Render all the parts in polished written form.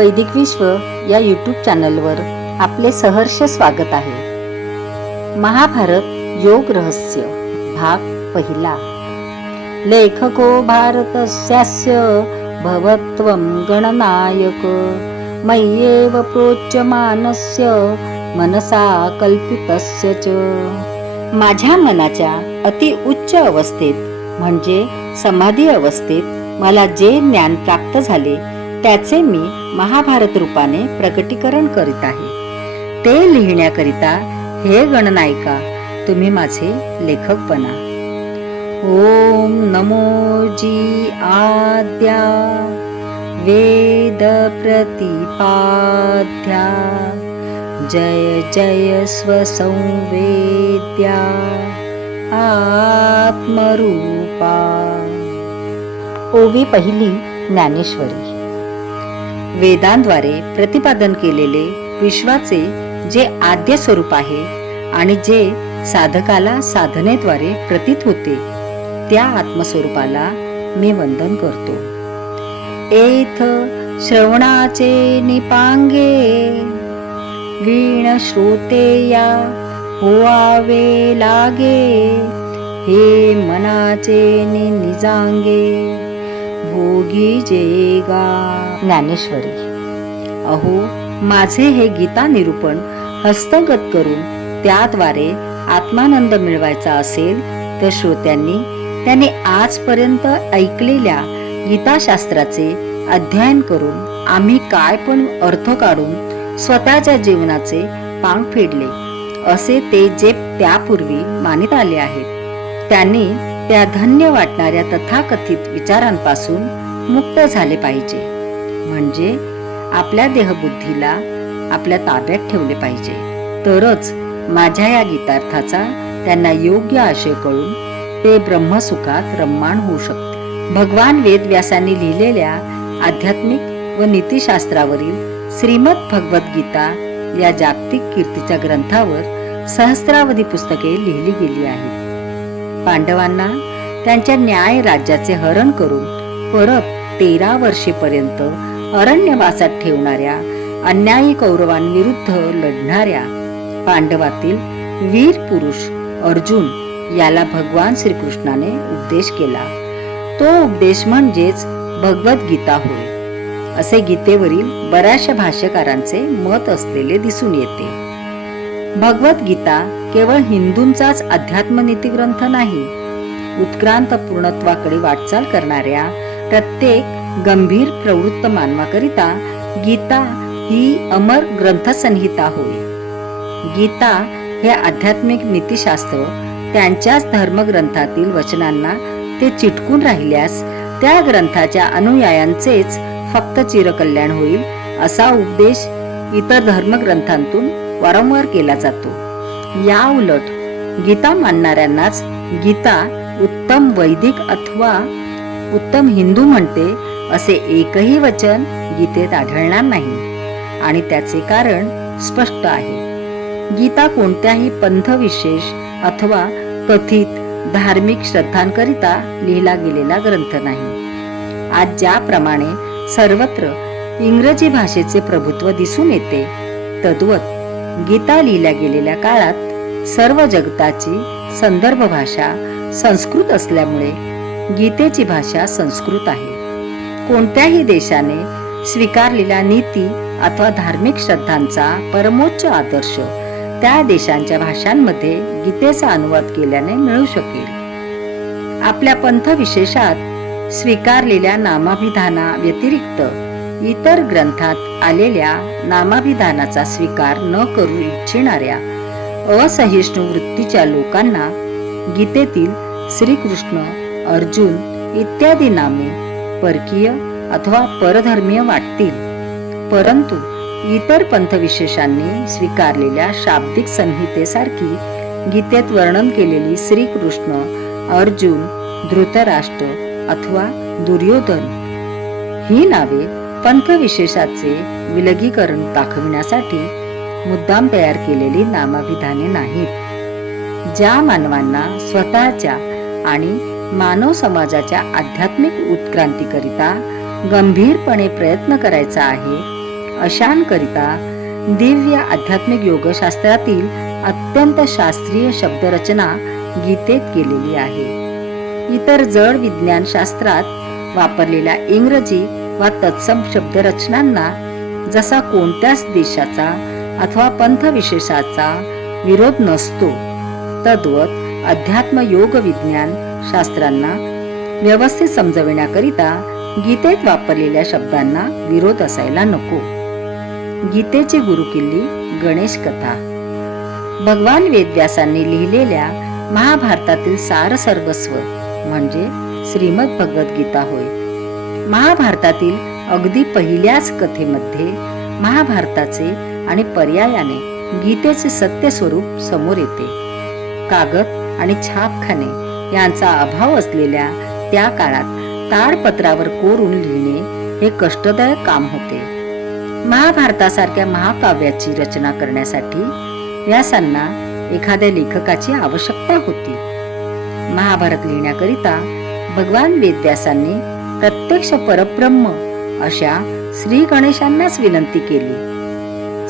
वैदिक विश्व या यूट्यूब चॅनलवर आपले सहर्ष स्वागत आहे. महाभारत योग रहस्य भाग पहिला. लेखको भारतस्यास्य भवत्वं गणनायक मय्येव प्रोच्यमानस्य मनसा कल्पितस्य च. माझ्या मनाच्या अति उच्च अवस्थेत म्हणजे समाधी अवस्थेत मला जे ज्ञान प्राप्त झाले त्याचे मी महाभारत रूपाने प्रकटीकरण करीत आहे. ते लिहिण्याकरिता हे गणनायका तुम्ही माझे लेखक बना. ओम नमो जी आद्या वेद प्रतिपाद्या जय जय स्वसंवेद्या आत्मरूपा. ओवी पहिली ज्ञानेश्वरी. वेदांद्वारे प्रतिपादन केलेले विश्वाचे जे आद्य स्वरूप आहे आणि जे साधकाला साधनेद्वारे प्रतीत होते त्या आत्मस्वरूपाला मी वंदन करतो. एथ श्रवणाचे निपांगे वीण श्रोतेया होवावे लागे हे मनाचे निजांगे भोगी जेगा. ज्ञानेश्वरी. अहो माझे हे गीता निरूपण हस्तगत करून त्याद्वारे आत्मानंद मिळवायचा असेल तर श्रोत्यांनी त्याने आजपर्यंत ऐकलेल्या गीताशास्त्राचे अध्ययन करून आम्ही काय पण अर्थ काढून स्वतःच्या जीवनाचे पांग फेडले असे ते जे त्यापूर्वी मानित आले आहेत त्यांनी त्या धन्य वाटणाऱ्या तथाकथित विचारांपासून मुक्त झाले पाहिजे. म्हणजे आपल्या देहबुद्धीला आपल्या ताब्यात ठेवले पाहिजे. तरच माझ्या या गीतार्थाचा त्यांना योग्य आशय कळून ते ब्रह्मसुखात रममाण होऊ शकते. भगवान वेदव्यासांनी लिहिलेल्या आध्यात्मिक व नीतिशास्त्रावरील श्रीमद भगवद्गीता या जागतिक कीर्तीच्या ग्रंथावर सहस्रावधी पुस्तके लिहिली गेली आहेत. पांडवांना त्यांच्या न्याय राज्याचे हरण करून परत 13 वर्षेपर्यंत अरण्यवासात ठेवणाऱ्या अन्यायी कौरवांविरुद्ध लढणाऱ्या पांडवातील वीर पुरुष अर्जुन याला भगवान श्रीकृष्णाने उपदेश केला. तो उपदेश म्हणजेच भगवद्गीता होय असे गीतेवरील बऱ्याचशा भाष्यकारांचे मत असलेले दिसून येते. भगवद्गीता केवळ हिंदूंचाच अध्यात्मनीती ग्रंथ नाही. उत्क्रांत पूर्णत्वाकडे वाटचाल करणाऱ्या प्रत्येक गंभीर प्रवृत्त मानवाकरिता गीता ही अमर ग्रंथसंहिता होय. गीता हे आध्यात्मिक नीतिशास्त्र त्यांच्याच धर्मग्रंथातील वचनांना ते चिटकून राहिल्यास त्या ग्रंथाच्या अनुयायांचेच फक्त चिरकल्याण होईल असा उपदेश इतर धर्मग्रंथांतून वारंवार केला जातो. या उलट गीता मानणाऱ्यांनाच गीता उत्तम वैदिक अथवा उत्तम हिंदू म्हणते असे एकही वचन गीतेत आढळणार नाही आणि त्याचे कारण स्पष्ट आहे. गीता कोणत्याही पंथ विशेष अथवा कथित धार्मिक श्रद्धांकरिता लिहिला गेलेला ग्रंथ नाही. आज ज्याप्रमाणे सर्वत्र इंग्रजी भाषेचे प्रभुत्व दिसून येते तद्वत गीता लिहिल्या गेलेल्या काळात सर्व जगताची संदर्भ भाषा संस्कृत असल्यामुळे गीतेची भाषा संस्कृत आहे. कोणत्याही देशाने स्वीकारलेल्या नीती अथवा धार्मिक श्रद्धांचा परमोच्च आदर्श त्या देशांच्या भाषांमध्ये गीतेचा अनुवाद केल्याने मिळू शकेल. आपल्या पंथ विशेषात स्वीकारलेल्या नामाभिधाना व्यतिरिक्त इतर ग्रंथात आलेल्या नामाभिधानाचा स्वीकार न करू इच्छिणाऱ्या असहिष्णू वृत्तीच्या लोकांना गीतेतील श्रीकृष्ण अर्जुन इत्यादी नामे परकीय अथवा परधर्मीय वाटतील. परंतु इतर पंथविशेषांनी स्वीकारलेल्या शाब्दिक संहितेसारखी गीतेत वर्णन केलेली श्रीकृष्ण अर्जुन धृतराष्ट्र अथवा दुर्योधन ही नावे पंथविशेषाचे विलगीकरण दाखविण्यासाठी मुद्दाम तयार केलेली नामाभिधाने नाहीत. ज्या मानवांना स्वतःच्या आणि मानव समाजाच्या आध्यात्मिक उत्क्रांतीकरिता गंभीरपणे प्रयत्न करायचा आहे अशांकरिता दिव्य आध्यात्मिक योगशास्त्रातील अत्यंत शास्त्रीय शब्दरचना गीतेत केलेली आहे. इतर जड विज्ञान शास्त्रात वापरलेल्या इंग्रजी वा तत्सम शब्दरचनांना जसा कोणत्याच देशाचा अथवा पंथ विशेषाचा विरोध नसतो, तद्वत अध्यात्म योग विज्ञान शास्त्रांना व्यवस्थित समजविण्याकरिता गीतेत वापरलेल्या शब्दांना विरोध असायला नको. गीतेची गुरुकिल्ली गणेश कथा. भगवान वेदव्यासांनी लिहिलेल्या महाभारतातील सार सर्वस्व म्हणजे श्रीमद भगवद्गीता होय. महाभारतातील अगदी पहिल्याच कथेमध्ये महाभारताचे आणि पर्यायाने गीतेचे सत्य स्वरूप समोर येते. कागद आणि छापखाने यांचा अभाव असलेल्या त्या काळात ताडपत्रावर कोरून लिहिणे हे कष्टदायक काम होते. महाभारतासारख्या महाकाव्याची रचना करण्यासाठी व्यासांना एखाद्या लेखकाची आवश्यकता होती. महाभारत लिहिण्याकरिता भगवान वेदव्यासांनी प्रत्यक्ष परब्रह्म अशा श्री गणेशांनाच विनंती केली.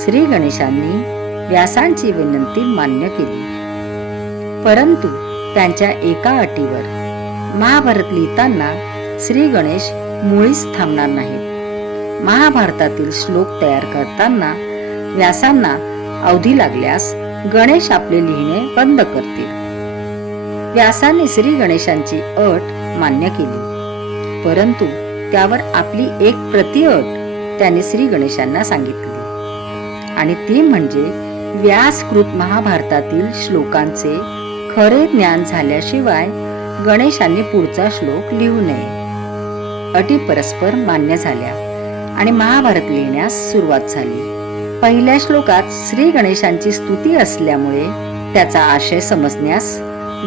श्री गणेशांनी व्यासांची विनंती मान्य केली, परंतु त्यांच्या एका अटीवर. महाभारत लिहिताना श्री गणेश मुळीच थांबणार नाहीत. महाभारतातील श्लोक तयार करताना व्यासांना अवधी लागल्यास गणेश आपले लिहिणे बंद करतील. व्यासाने श्री गणेशांची अट मान्य केली, परंतु त्यावर आपली एक प्रतिअट त्याने श्री गणेशांना सांगितली, आणि ती म्हणजे व्यासकृत महाभारतातील श्लोकांचे खरे ज्ञान झाल्याशिवाय गणेशांनी पुढचा श्लोक लिहू नये. अटी परस्पर मान्य झाल्या आणि महाभारत लिहिण्यास सुरुवात झाली. पहिल्या श्लोकात श्री गणेशांची स्तुती असल्यामुळे त्याचा आशय समजण्यास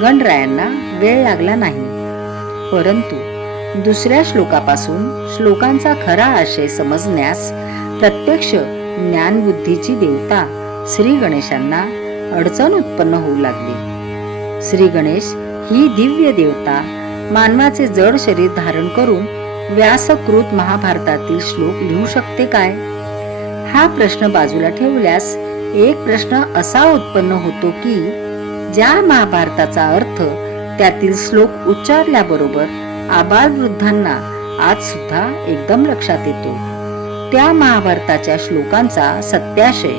गणरायांना वेळ लागला नाही, परंतु दुसऱ्या श्लोकापासून श्लोकांचा खरा आशय समजण्यास प्रत्यक्ष ज्ञानबुद्धीची देवता श्री गणेशांना अडचण उत्पन्न होऊ लागली. श्री गणेश ही दिव्य देवता मानवाचे जड शरीर धारण करून व्यासकृत महाभारतातील श्लोक लिहू शकते काय? हा प्रश्न बाजूला ठेवल्यास एक प्रश्न असा उत्पन्न होतो की ज्या महाभारताचा अर्थ त्यातील श्लोक उच्चारल्याबरोबर आबालवृद्धांना आज सुद्धा एकदम लक्षात येतो, त्या महाभारताच्या श्लोकांचा सत्याशय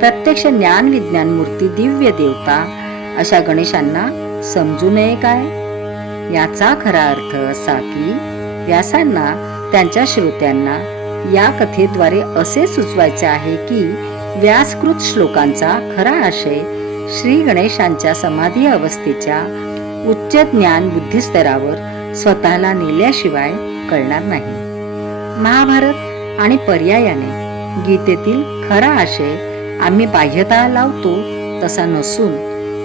प्रत्यक्ष ज्ञान विज्ञान मूर्ती दिव्य देवता अशा गणेशांना समजू नये काय? याचा खरा अर्थ असा की व्यासांना त्यांच्या श्रोत्यांना या कथेद्वारे असे सुचवायचे आहे की व्यासकृत श्लोकांचा खरा आशय श्री गणेशांच्या समाधी अवस्थेच्या उच्च ज्ञान बुद्धिस्तरावर स्वतःला नेल्याशिवाय कळणार नाही. महाभारत आणि पर्यायाने गीतेतील खरा आशय आम्ही बाह्यतः लावतो तसा नसून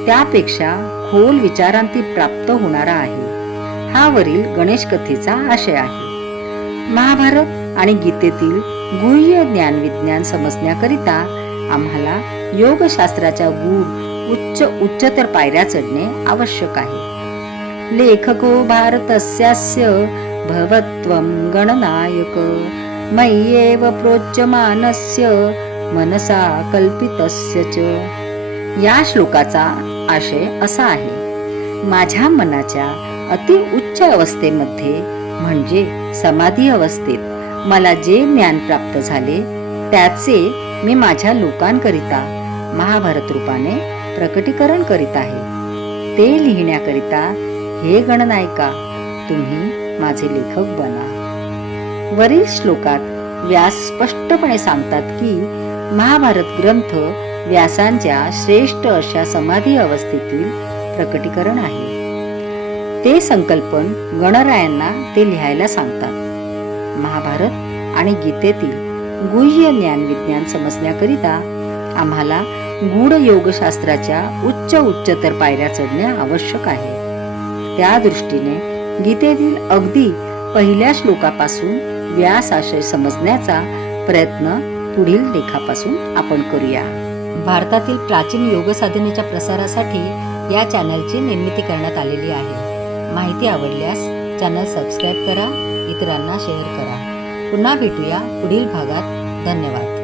त्यापेक्षा खोल विचारांती प्राप्त होणारा आहे. हा वरील गणेश कथेचा आशय आहे. महाभारत आणि गीतेतील गुह्य ज्ञान विज्ञान समजण्याकरिता आम्हाला योगशास्त्राच्या गूढ उच्चतर पायऱ्या चढणे आवश्यक आहे. लेखको भारतस्यास्य भवत्वं गणनायक मय्येव प्रोच्यमानस्य मनसा कल्पितस्य च. या श्लोकाचा आशय असा आहे: माझ्या मनाच्या अति उच्च अवस्थेमध्ये म्हणजे समाधी अवस्थेत मला जे ज्ञान प्राप्त झाले त्याचे मी माझ्या लोकांकरिता महाभारत रूपाने प्रकटीकरण करीत आहे. ते लिहिण्याकरिता हे गणनायका तुम्ही माझे लेखक बना. वरील श्लोकात व्यास स्पष्टपणे सांगतात की महाभारत ग्रंथ व्यासांच्या श्रेष्ठ अशा समाधी अवस्थेतील प्रकटीकरण आहे. ते संकल्पन गणरायांना ते लिहायला सांगतात. महाभारत आणि गीतेतील गुह्य ज्ञान विज्ञान समजण्याकरिता आम्हाला गूढ योगशास्त्राच्या उच्चतर पायऱ्या चढणे आवश्यक आहे. त्या दृष्टीने गीतेतील अगदी पहिल्या श्लोकापासून व्यास आशय समजण्याचा प्रयत्न पुढील लेखापासून आपण करूया. भारतातील प्राचीन योग साधनेच्या प्रसारासाठी या चॅनलची निर्मिती करण्यात आलेली आहे. माहिती आवडल्यास चॅनल सबस्क्राईब करा, इतरांना शेअर करा. पुन्हा भेटूया पुढील भागात. धन्यवाद.